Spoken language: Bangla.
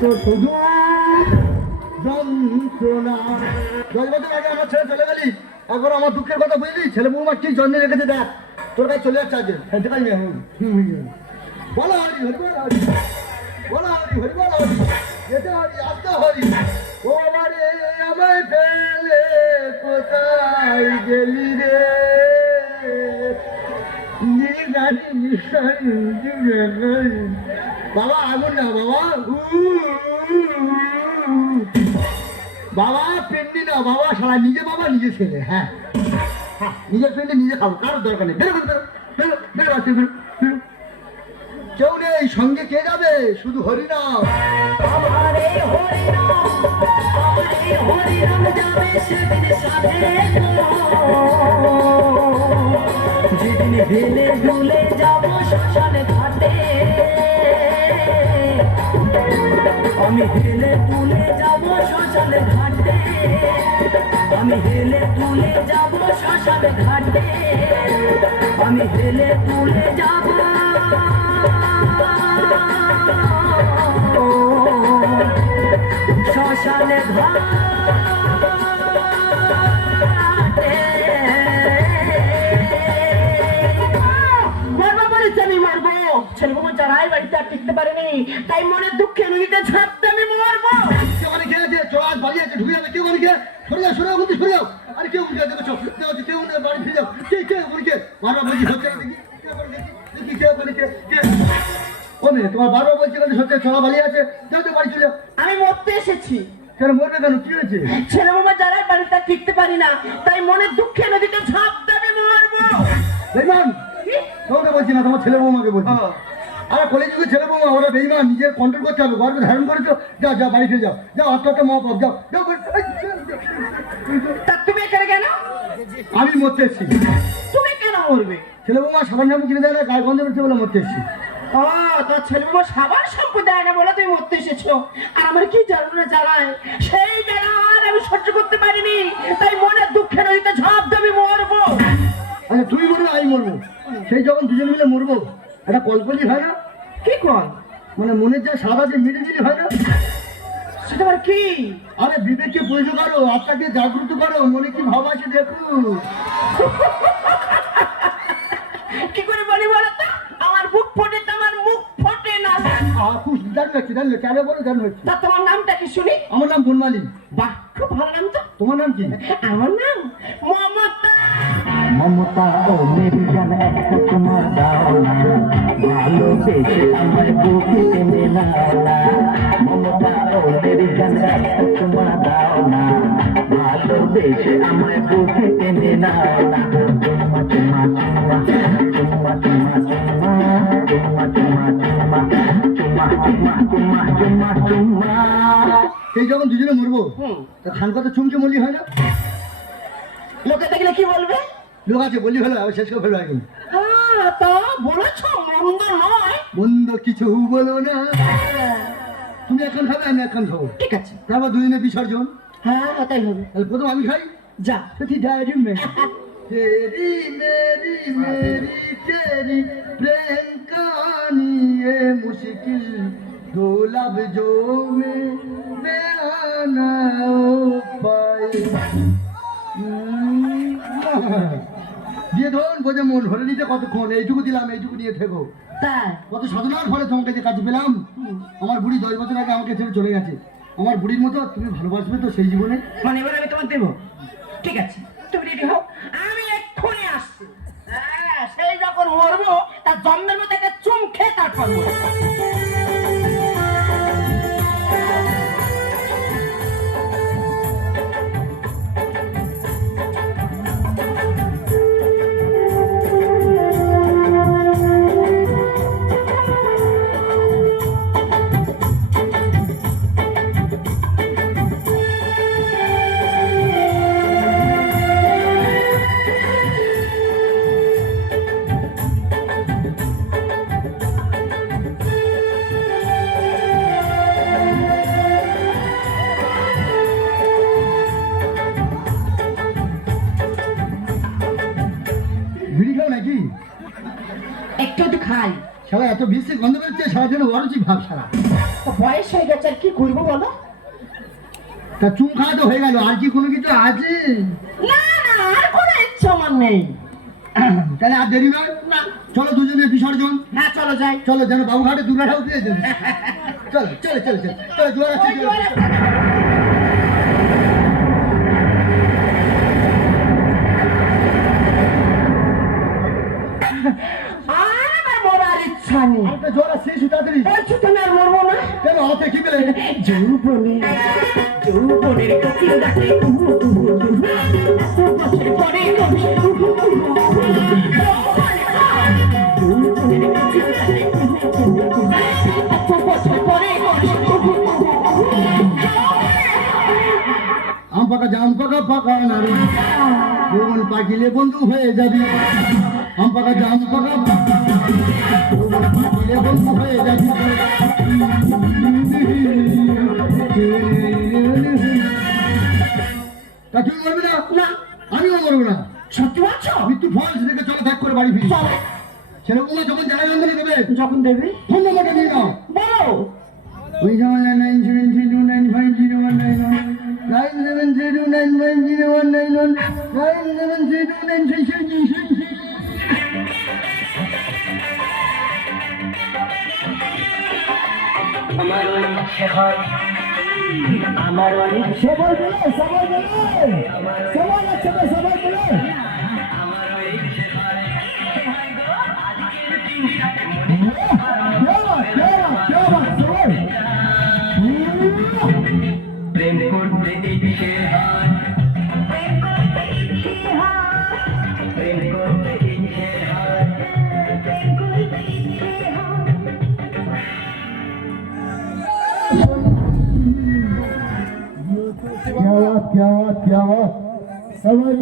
তো শুধু যন্ত্রণা। 10 বছর আগে আমার ছেলে চলে গেলি, এখন আমার দুঃখের কথা বুঝলি? ছেলে বৌমা কি জন্মে রেখেছে দেখ, তোর কাছে চলে যাচ্ছে আজকে। বলো হরি হরি বলো হরি, বলো হরি হরি বলো হরি, যেতে হরি আসতে হরি। ও মারে আমায় ফেলে কোথায় গেলি রে, বাবা আগুন না বাবা, বাবা পেন্ডি না বাবা, সারা নিজে বাবা নিজে ছেলে। হ্যাঁ হ্যাঁ, নিজের পেন্ডি নিজে খাবো, কারোর দরকার নেই। বেরো বেরো বেরো বেরো বেরো বেরো, কেউ নেই সঙ্গে, কে যাবে? শুধু হরিনাম। আমারে হরিনাম, আমারে হরিনাম যাবে সেদিন সাথে যেদিন হেলে দুলে যাব শ্মশান ঘাটে, আমি হেলে তুলে যাব শ্মশান ঘাটে, আমি হেলে তুলে যাব শ্মশান ঘাটে, আমি হেলে তুলে যাব শ্মশানে ঘাটে। মরবো বলেছি আমি মরবো, ছেলে বাবু যারাই বাড়িতে আর টিকতে পারেনি, তাই মনে দুঃখে নদীতে ঝাঁপতে আমি মরবো। কেউ খেয়েছে চোখ বালিয়েছে ঢুকে যাবে, কেউ অনেকে সরে যাও সরে যাও বলছি সরে যাও। আরে কেউ উঠে দেখো কেউ বাড়ি ফিরে যাও, কে কে বলছে বারবার বলছি হচ্ছে দেখি দেখি কে বলি কে কে ও মেয়ে তোমার বারবার বলছি কেন সত্যি চলা বালিয়ে আছে, কেউ তো বাড়ি চলে যাও। আমি মরতে এসেছি। কেন মরবে কেন, কি হয়েছে? ছেলে বাবা যারাই বাড়িতে আর টিকতে পারি না, তাই মনে দুঃখে নদীতে ঝাঁপতে আমি মরবো। বেইমান, তোমাকে বলছি না, তোমার ছেলে বৌমাকে বলছি। আরে কলেজে ছেলে বৌমা ওরা বেইমান, নিজের কন্ট্রোল করতে হবে, গর্বে ধারণ করেছো। যাও যাও বাড়ি ফিরে যাও, যাও আত্মহত্যা মহাপাপ, যাও যাও। তা তুমি এখানে কেন? আমি মরতে এসেছি। তুমি কেন মরবে? ছেলে বৌমা সাবান শ্যাম্পু কিনে দেয় না, গায়ে গন্ধ বেরোচ্ছে বলে মরতে এসেছি। ও তোর ছেলে বাবা সাবান শ্যাম্পু দেয় না বলে তুমি মরতে এসেছো, আর আমার কি জ্বালানো জ্বালায়, সেই জ্বালা আর আমি সহ্য করতে পারিনি, তাই মনে দুঃখে নদীতে ঝাঁপ দেবে মরবো। আচ্ছা তুই মরবো আমি মরবো, সেই যখন দুজন মিলে মরবো একটা কলকলি হয় না? কি কর? মানে মনের যা সাদা যে মিলিমিলি হয় না, সেটা আবার কি? আরে বিবেককে বৈধ করো, আত্মাকে জাগ্রত করো, মনে কি ভাব আছে দেখো। কি করে বলি বলো তো, আমার বুক ফোটে তো আমার মুখ ফোটে না। জানলো আরে বলো জানলো। তা তোমার নামটা কি শুনি? আমার নাম বনমালী। বাহ, খুব ভালো নাম তো। তোমার নাম কি? আমার নাম মমতা। মমতা ও মেরি জান একটা তোমার দাও না, ভালোবেসে আমায় বুকে টেনে নাও না। মমতা ও মেরি জান একটা তোমার দাও না, ভালোবেসে আমায় বুকে টেনে নাও না। চুম্মা চুম্মা চুম্মা চুম্মা চুম্মা চুম্মা চুম্মা চুম্মা চুম্মা চুম্মা চুম্মা চুম্মা চুম্মা। সেই যখন দুজনে মরবো তা খান কথা চুমকে মরলি হয় না? লোকে দেখলে কি বলবে? লোক আছে বললি ভালো, আবার শেষ করে ফেলবো এখন। তা বলেছ মন্দ নয়। মন্দ কিছু বলো না, তুমি এখন খাবে আমি এখন খাবো, ঠিক আছে। তারপর দুদিনে বিসর্জন। হ্যাঁ তাই হবে। তাহলে প্রথম আমি খাই। যা। সত্যি ডায়েরি মে तेरी मेरी मेरी तेरी प्रेम कहानी ये मुश्किल दो लफ्जों में बयाना हो पाए। দিয়ে ধরুন বোঝে মন হলে নিতে কতক্ষণ, এইটুকু দিলাম এইটুকু নিয়ে থেকো। তাই কত সাধনার ফলে তোমাকে যে কাজ পেলাম। আমার বুড়ি 10 বছর আগে আমাকে ছেড়ে চলে গেছে, আমার বুড়ির মতো তুমি ভালোবাসবে তো সেই জীবনে? মানে এবার আমি তোমার দেবো, ঠিক আছে তুমি রেডি হও, আমি এক্ষুনি আসছি। হ্যাঁ সেই যখন মরবো তার জন্মের মধ্যে একটা চুম খেয়ে তারপর মরবো। সারা এত বিশ্রী গন্ধ বেরোচ্ছে সারাদিন অরুচি ভাব সারা। তো বয়স হয়ে গেছে আর কি করবো বলো? তা চুম খাওয়া তো হয়ে গেল, আর কি কোনো কিছু আছে? না না, আর কোনো ইচ্ছা আমার নেই। তাহলে আর দেরি নয়, না, চলো দুজনে বিসর্জন। হ্যাঁ চলো যাই। চলো যেন বাবুঘাটে দুর্গাটাও দিয়ে দেবে। চলো চলো চলো চলো চলো জোয়ার আসছে, ওই জোয়ার জোয়ার আসছে। আর আমার মরার ইচ্ছা নেই। একটা জোয়ার আসছে, এসো তাড়াতাড়ি। বলছি তুমি আর মরবো না? কেন হাতে কি পেলে? যৌবনে যৌবনের কাছে ডাকে কুহু কুহু কুহু, এত বছর পরে কবি কুহু কুহু কুহু। যৌবনের কাছে ডাকে কুহু কুহু কুহু, এত বছর পরে কবি কুহু কুহু কুহু। আম পাকা জাম পাকা পাকা নারী, যৌবন পাকিলে বন্ধু হয়ে যাবি। আম পাকা জাম পাকা পাকা, যৌবন পাকিলে বন্ধু হয়ে যাবি। তা তুমি মরবে না? না, আমিও মরবো না। সত্যি বলছো? মৃত্যু ফল সেটাকে চলো ত্যাগ করে বাড়ি ফিরি। চলো। সেরকম যখন জানাই বন্ধনে দেবে যখন দেবে ফোন নম্বরটা নিয়ে নাও। বলো। ওই জামানা 973295019 973295019 973295666। আমার ইচ্ছে হয়, আমার ইচ্ছে সবাই বলে, সবাই বলে, সবাই একসাথে সবাই বলে। প্রেম করতে ইচ্ছে হয়, প্রেম করতে ইচ্ছে হয়। क्या बात, क्या बात, क्या बात। सबाई